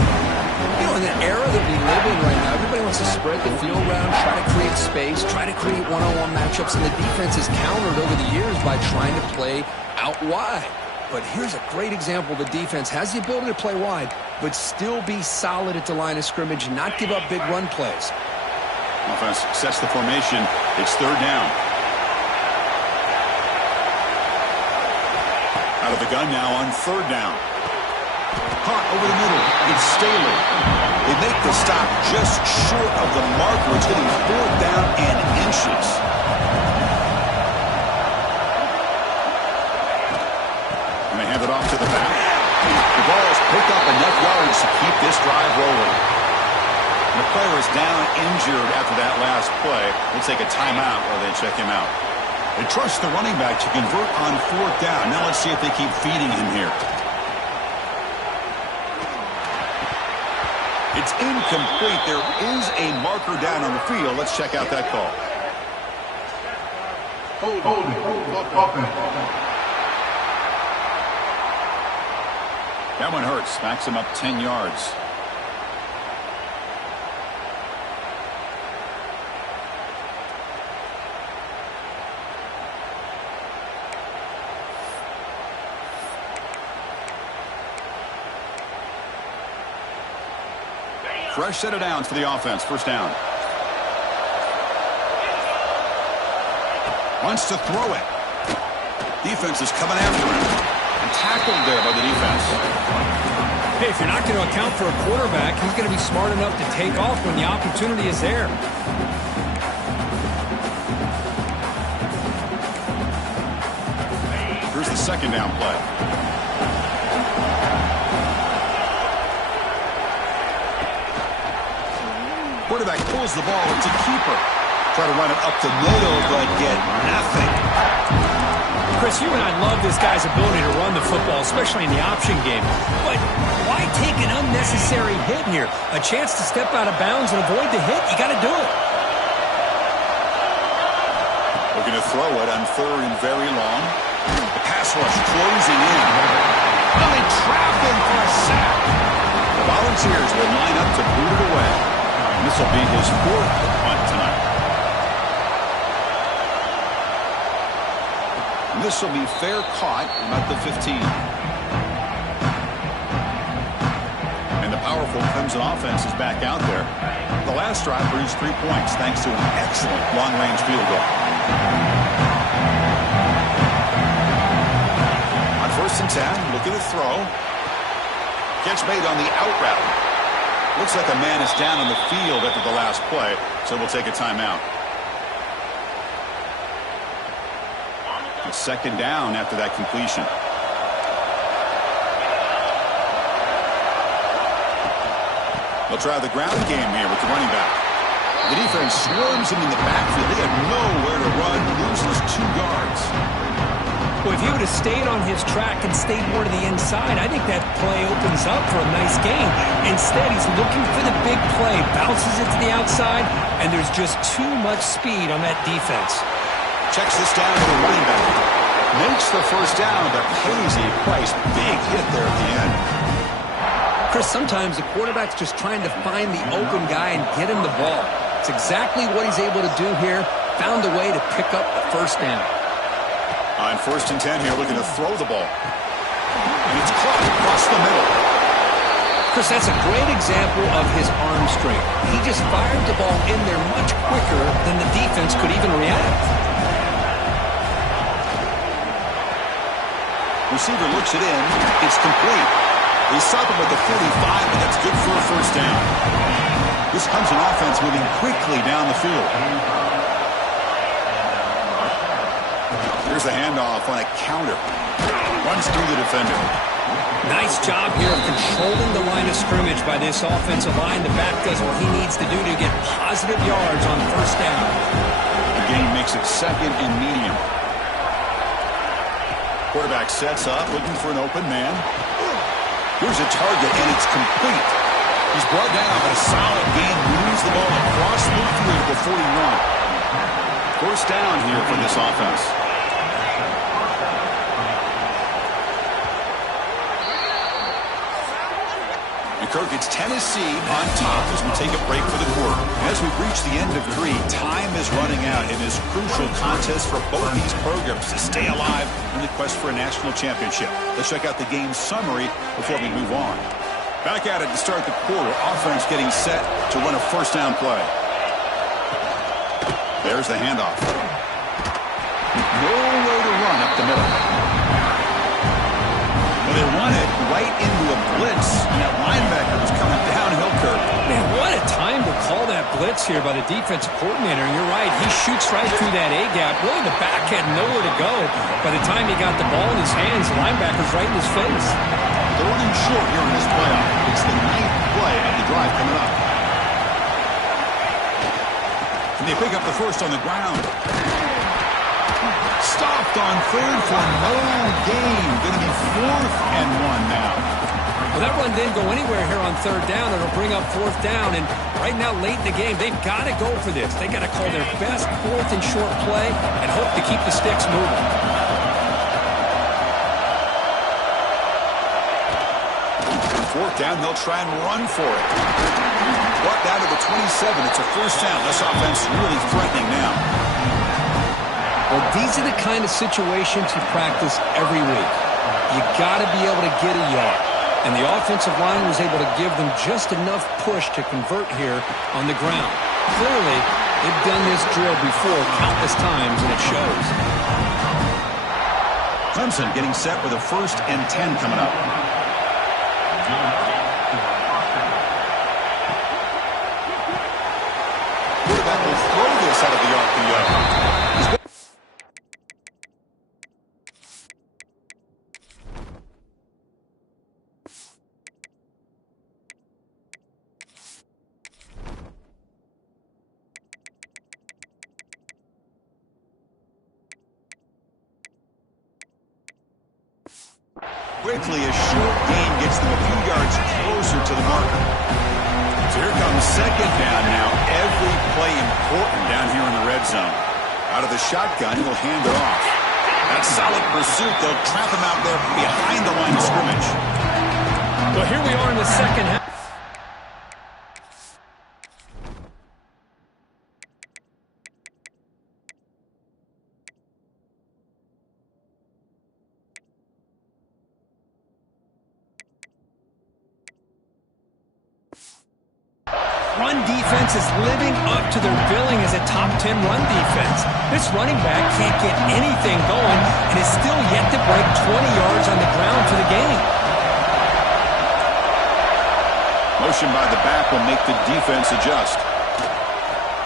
You know, in the era that we live in right now, everybody wants to spread the field around, try to create space, try to create one-on-one matchups, and the defense has countered over the years by trying to play out wide. But here's a great example. The defense has the ability to play wide, but still be solid at the line of scrimmage and not give up big run plays. Offense sets the formation. It's 3rd down. Out of the gun now on 3rd down. Caught over the middle. It's Staley. They make the stop just short of the marker. It's getting 4th down and inches. And they hand it off to the back. The ball is picked up enough yards to keep this drive rolling. The player is down injured after that last play. We'll take a timeout while they check him out. They trust the running back to convert on 4th down. Now let's see if they keep feeding him here. It's incomplete. There is a marker down on the field. Let's check out that call. That one hurts. Backs him up 10 yards. Fresh set of downs for the offense. 1st down. Wants to throw it. Defense is coming after him. And tackled there by the defense. Hey, if you're not going to account for a quarterback, he's going to be smart enough to take off when the opportunity is there. Here's the 2nd down play. Quarterback pulls the ball. It's a keeper. Try to run it up the middle, but get nothing. Chris, you and I love this guy's ability to run the football, especially in the option game. But why take an unnecessary hit here? A chance to step out of bounds and avoid the hit? You got to do it. Looking to throw it on 3rd and very long. The pass rush closing in. Well, they trap him for a sack. The Volunteers will line up to boot it away. And this will be his 4th punt tonight. And this will be fair caught about the 15. And the powerful Clemson offense is back out there. The last drive produced 3 points thanks to an excellent long-range field goal. On 1st and 10, looking to throw. Catch made on the out route. Looks like a man is down on the field after the last play, so we'll take a timeout. A 2nd down after that completion. They'll try the ground game here with the running back. The defense swarms him in the backfield. They have nowhere to run, loses 2 yards. Well, if he would have stayed on his track and stayed more to the inside, I think that play opens up for a nice gain. Instead, he's looking for the big play, bounces it to the outside, and there's just too much speed on that defense. Checks this down to the running back. Makes the 1st down, but pays a price. Big hit there at the end. Chris, sometimes the quarterback's just trying to find the open guy and get him the ball. It's exactly what he's able to do here. Found a way to pick up the 1st down. On 1st and 10 here, looking to throw the ball. And it's caught across the middle. Chris, that's a great example of his arm strength. He just fired the ball in there much quicker than the defense could even react. Receiver looks it in. It's complete. They stop him at the 45, but that's good for a 1st down. This comes an offense moving quickly down the field. Here's the handoff on a counter. Runs through the defender. Nice job here of controlling the line of scrimmage by this offensive line. The back does what he needs to do to get positive yards on 1st down. The gain makes it 2nd and medium. Quarterback sets up, looking for an open man. Here's a target, and it's complete. He's brought down, but a solid gain moves the ball across midfield to 41. 1st down here for this offense. Kirk, it's Tennessee on top as we take a break for the quarter. As we reach the end of 3, time is running out in this crucial contest for both these programs to stay alive in the quest for a national championship. Let's check out the game summary before we move on. Back at it to start the quarter. Offense getting set to run a 1st down play. There's the handoff. Nowhere to run up the middle. Well, they run it right into a blitz, and that linebacker was coming downhill, Kirk. Man, what a time to call that blitz here by the defensive coordinator. And you're right, he shoots right through that A-gap. Really, the back had nowhere to go. By the time he got the ball in his hands, the linebacker's right in his face. 3rd and short here in this playoff. It's the 9th play of the drive coming up. And they pick up the first on the ground. Stopped on third for no gain. Going to be 4th and 1 now. Well, that run didn't go anywhere here on third down. It'll bring up 4th down. And right now, late in the game, they've got to go for this. They've got to call their best 4th and short play and hope to keep the sticks moving. 4th down, they'll try and run for it. Brought down to the 27. It's a first down. This offense really threatening now. Well, these are the kind of situations you practice every week. You got to be able to get a yard. And the offensive line was able to give them just enough push to convert here on the ground. Clearly, they've done this drill before countless times, and it shows. Clemson getting set with a 1st and 10 coming up. Quarterback will throw this out of the RPO. Quickly, a short gain gets them a few yards closer to the marker. So here comes 2nd down now. Every play important down here in the red zone. Out of the shotgun, he'll hand it off. That solid pursuit. They'll trap him out there behind the line of scrimmage. Well, here we are in the second half. Run defense is living up to their billing as a top 10 run defense. This running back can't get anything going and is still yet to break 20 yards on the ground for the game. Motion by the back will make the defense adjust.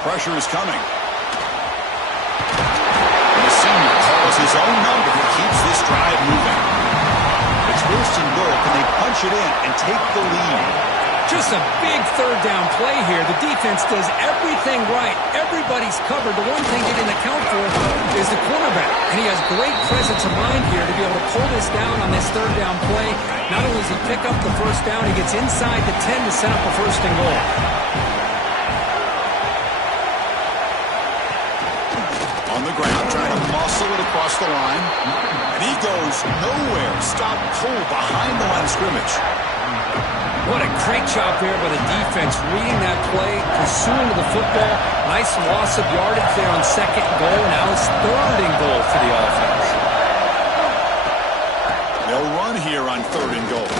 Pressure is coming. And the senior calls his own number and keeps this drive moving. It's 1st and goal. Can they punch it in and take the lead? Just a big 3rd down play here. The defense does everything right. Everybody's covered. The one thing they didn't account for is the quarterback. And he has great presence of mind here to be able to pull this down on this 3rd down play. Not only does he pick up the first down, he gets inside the 10 to set up a 1st and goal. On the ground, trying to muscle it across the line. And he goes nowhere. Stop cold behind the line of scrimmage. What a great job there by the defense, reading that play, pursuing the football. Nice loss of yardage there on 2nd and goal. Now it's 3rd and goal for the offense. They'll run here on 3rd and goal.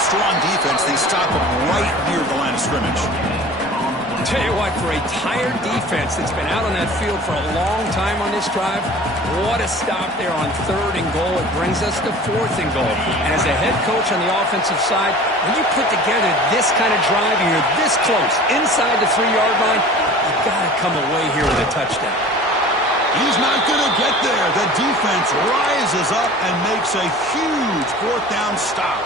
Strong defense. They stop him right near the line of scrimmage. Tell you what, for a tired defense that's been out on that field for a long time on this drive, what a stop there on 3rd and goal. It brings us to 4th and goal. And as a head coach on the offensive side, when you put together this kind of drive and you're this close inside the 3-yard line, you've got to come away here with a touchdown. He's not going to get there. The defense rises up and makes a huge 4th down stop.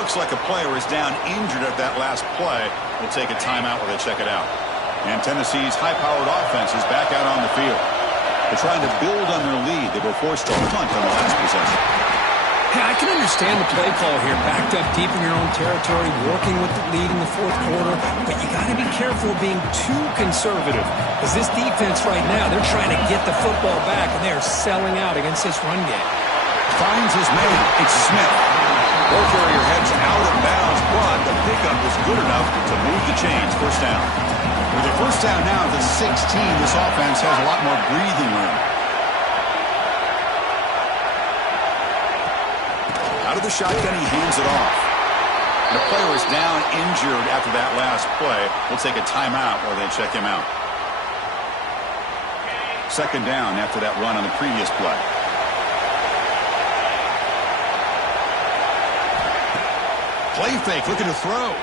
Looks like a player is down injured at that last play. We'll take a timeout while they check it out. And Tennessee's high-powered offense is back out on the field. They're trying to build on their lead. They were forced to punt on the last possession. Yeah, I can understand the play call here. Backed up deep in your own territory, working with the lead in the 4th quarter. But you got to be careful of being too conservative. Because this defense right now, they're trying to get the football back, and they're selling out against this run game. Finds his man. It's Smith. Ball carrier heads out of bounds, but the pickup was good enough to move the chains. First down. With a first down now to 16, this offense has a lot more breathing room. Out of the shotgun, he hands it off. The player is down injured after that last play. We'll take a timeout while they check him out. 2nd down after that run on the previous play. Play fake, looking to throw.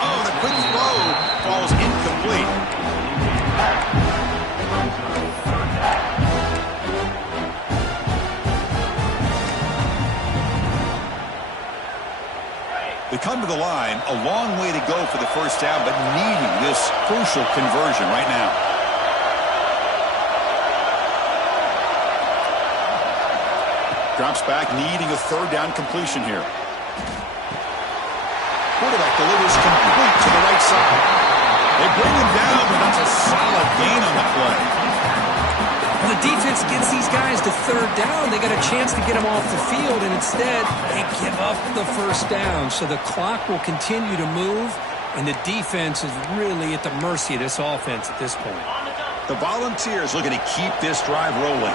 Oh, the quick throw falls incomplete. They come to the line, a long way to go for the first down, but needing this crucial conversion right now. Drops back, needing a third down completion here. Quarterback delivers complete to the right side. They bring him down, but that's a solid gain on the play. Well, the defense gets these guys to third down. They got a chance to get them off the field, and instead they give up the first down. So the clock will continue to move, and the defense is really at the mercy of this offense at this point. The Volunteers looking to keep this drive rolling.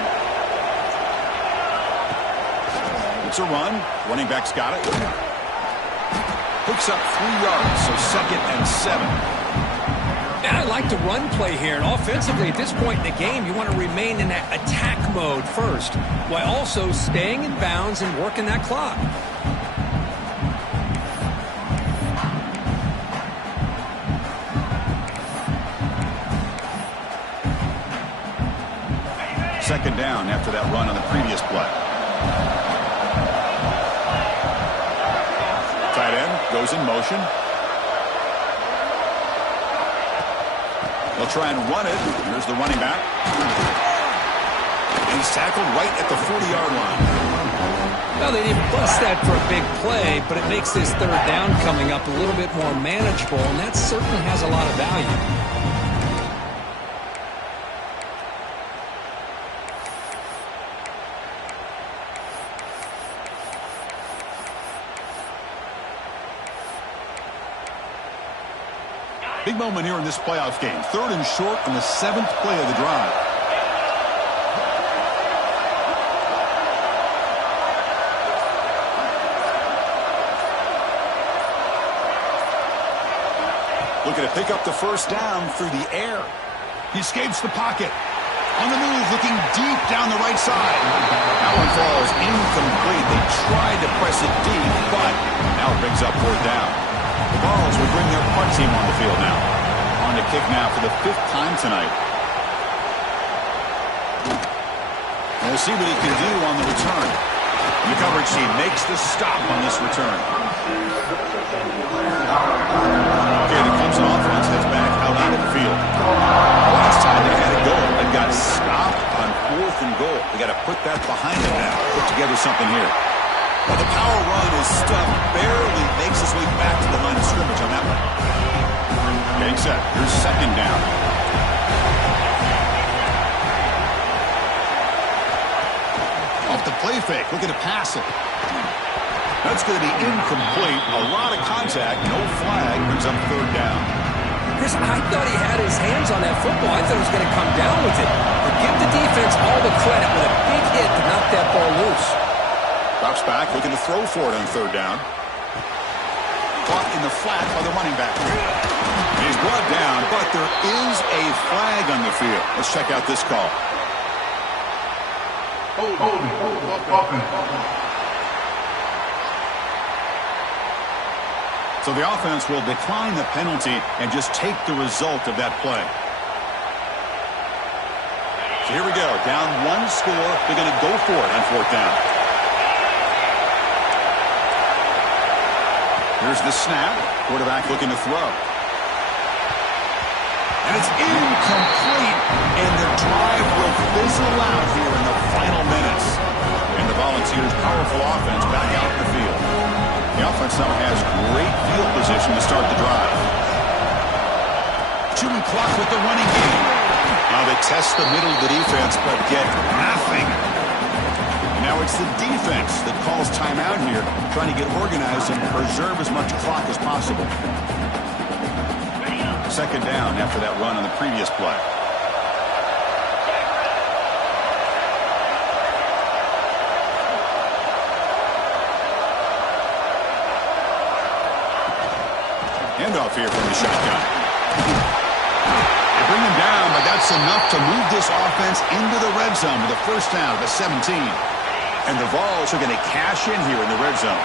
It's a run. Running back's got it. Picks up 3 yards, so 2nd and 7. And I like the run play here. And offensively, at this point in the game, you want to remain in that attack mode first, while also staying in bounds and working that clock. Second down after that run on the previous play. Tight end goes in motion. They'll try and run it. Here's the running back. And he's tackled right at the 40-yard line. Well, they didn't bust that for a big play, but it makes this third down coming up a little bit more manageable, and that certainly has a lot of value. Big moment here in this playoff game. 3rd and short on the 7th play of the drive. Looking to pick up the first down through the air. He escapes the pocket. On the move, looking deep down the right side. That one falls incomplete. They tried to press it deep, but now it brings up 4th down. The Vols will bring their punt team on the field now. On to kick now for the 5th time tonight. And we'll see what he can do on the return. The coverage team makes the stop on this return. Okay, the Clemson offense heads back out onto the field. Last time they had a goal, they got stopped on 4th and goal. They got to put that behind them now. Put together something here. Well, the power run is stuffed, barely makes his way back to the line of scrimmage on that one. Getting set. Here's 2nd down. Off the play fake, looking to pass it. That's going to be incomplete. A lot of contact, no flag, brings up 3rd down. Chris, I thought he had his hands on that football. I thought he was going to come down with it. But give the defense all the credit with a big hit to knock that ball loose. Drops back, looking to throw for it on 3rd down. Caught in the flat by the running back. He's brought down, but there is a flag on the field. Let's check out this call. So the offense will decline the penalty and just take the result of that play. So here we go. Down 1 score. They're going to go for it on 4th down. Here's the snap. Quarterback looking to throw. And it's incomplete. And the drive will fizzle out here in the final minutes. And the Volunteers' powerful offense back out in the field. The offense now has great field position to start the drive. Chewing clock with the running game. Now they test the middle of the defense, but get nothing. Now it's the defense that calls timeout here, trying to get organized and preserve as much clock as possible. 2nd down after that run on the previous play. Handoff here from the shotgun. They bring him down, but that's enough to move this offense into the red zone with a first down at the 17. And the Vols are going to cash in here in the red zone.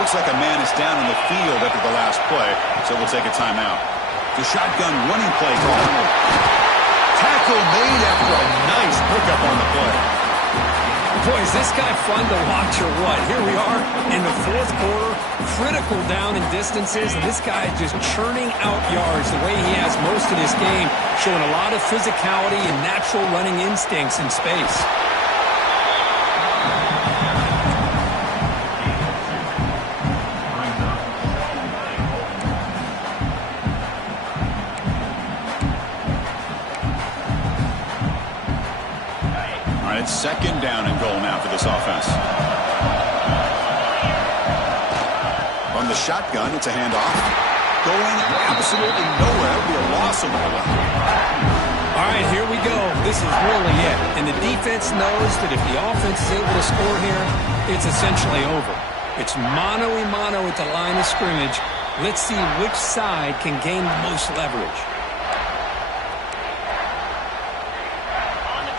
Looks like a man is down in the field after the last play, so we'll take a timeout. The shotgun running play call. Tackle made after a nice pickup on the play. Boy, is this guy fun to watch or what? Here we are in the fourth quarter, critical down and distances, and this guy is just churning out yards the way he has most of this game, showing a lot of physicality and natural running instincts in space. It's second down and goal now for this offense. From the shotgun, it's a handoff. Going absolutely nowhere. It'll be a loss of ball. All right, here we go. This is really it. And the defense knows that if the offense is able to score here, it's essentially over. It's mano-a-mano at the line of scrimmage. Let's see which side can gain the most leverage.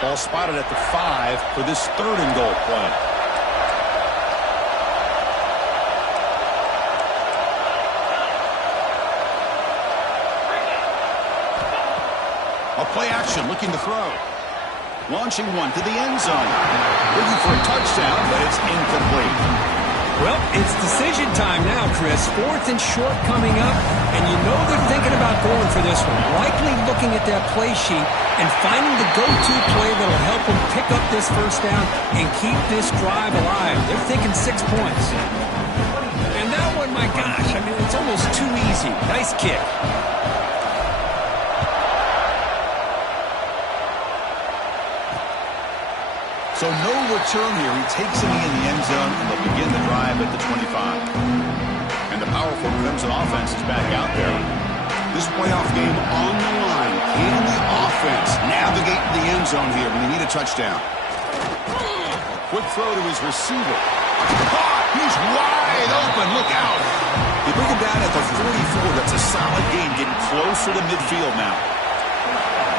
Ball spotted at the 5 for this third and goal play. A play action looking to throw. Launching one to the end zone. Looking for a touchdown, but it's incomplete. Well, it's decision time now, Chris. Fourth and short coming up, and you know they're thinking about going for this one. Likely looking at that play sheet and finding the go-to play that will help them pick up this first down and keep this drive alive. They're thinking 6 points. And that one, my gosh, I mean, it's almost too easy. Nice kick. So no return here. He takes it in the end zone, and they'll begin the drive at the 25. And the powerful Clemson offense is back out there. This playoff game on the line. Can the offense navigate the end zone here when they need a touchdown? Quick throw to his receiver. He's wide open. Look out. They bring him down at the 44. That's a solid gain, getting closer to midfield now.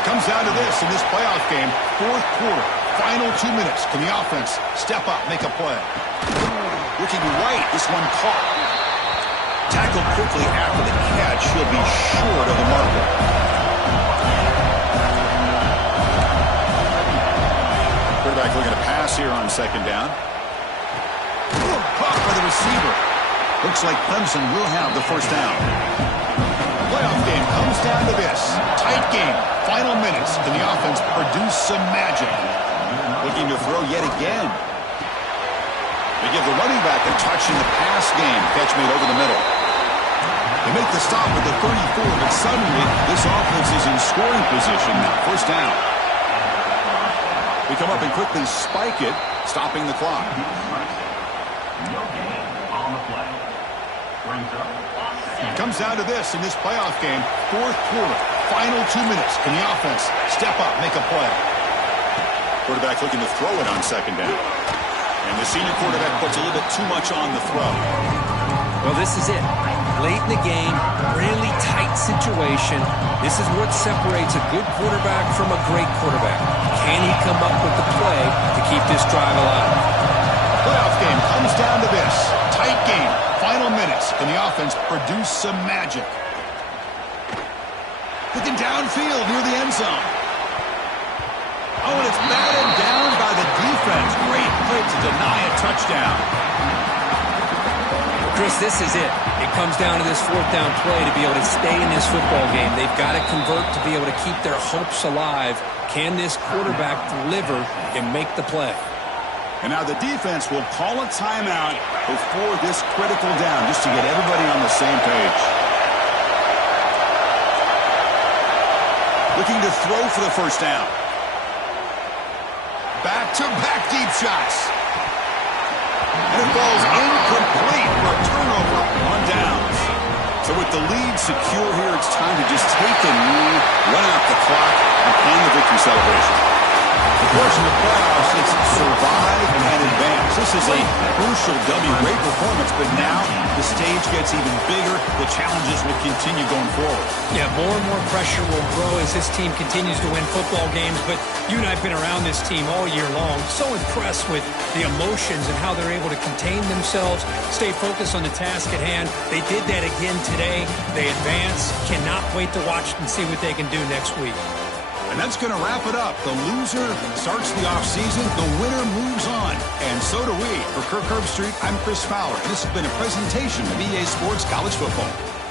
Comes down to this in this playoff game, fourth quarter. Final 2 minutes. Can the offense step up, make a play? Looking right, this one caught. Tackled quickly after the catch. He'll be short of the marker. Quarterback looking to pass here on second down. Caught by the receiver. Looks like Clemson will have the first down. Playoff game comes down to this. Tight game. Final minutes. Can the offense produce some magic? Looking to throw yet again. They give the running back a touch in the pass game. Catch made over the middle. They make the stop at the 34, but suddenly this offense is in scoring position now. First down. We come up and quickly spike it, stopping the clock. Comes down to this in this playoff game. Fourth quarter. Final 2 minutes. Can the offense step up, make a play? Quarterback looking to throw it on second down. And the senior quarterback puts a little bit too much on the throw. Well, this is it. Late in the game, really tight situation. This is what separates a good quarterback from a great quarterback. Can he come up with the play to keep this drive alive? Playoff game comes down to this. Tight game. Final minutes. Can the offense produce some magic? Looking downfield near the end zone. Oh, and it's batted down by the defense. Great play to deny a touchdown. Chris, this is it. It comes down to this fourth down play to be able to stay in this football game. They've got to convert to be able to keep their hopes alive. Can this quarterback deliver and make the play? And now the defense will call a timeout before this critical down, just to get everybody on the same page. Looking to throw for the first down. Back-to-back deep shots. And it falls incomplete for a turnover on downs. So with the lead secure here, it's time to just take a knee, run out the clock, and plan the victory celebration. Of course, in the playoffs, it's survive and advance. This is a crucial W. Great performance, but now the stage gets even bigger. The challenges will continue going forward. Yeah, more and more pressure will grow as this team continues to win football games. But you and I have been around this team all year long. So impressed with the emotions and how they're able to contain themselves, stay focused on the task at hand. They did that again today. They advance. Cannot wait to watch and see what they can do next week. And that's going to wrap it up. The loser starts the offseason. The winner moves on. So do we. For Kirk Herbstreit, I'm Chris Fowler. This has been a presentation of EA Sports College Football.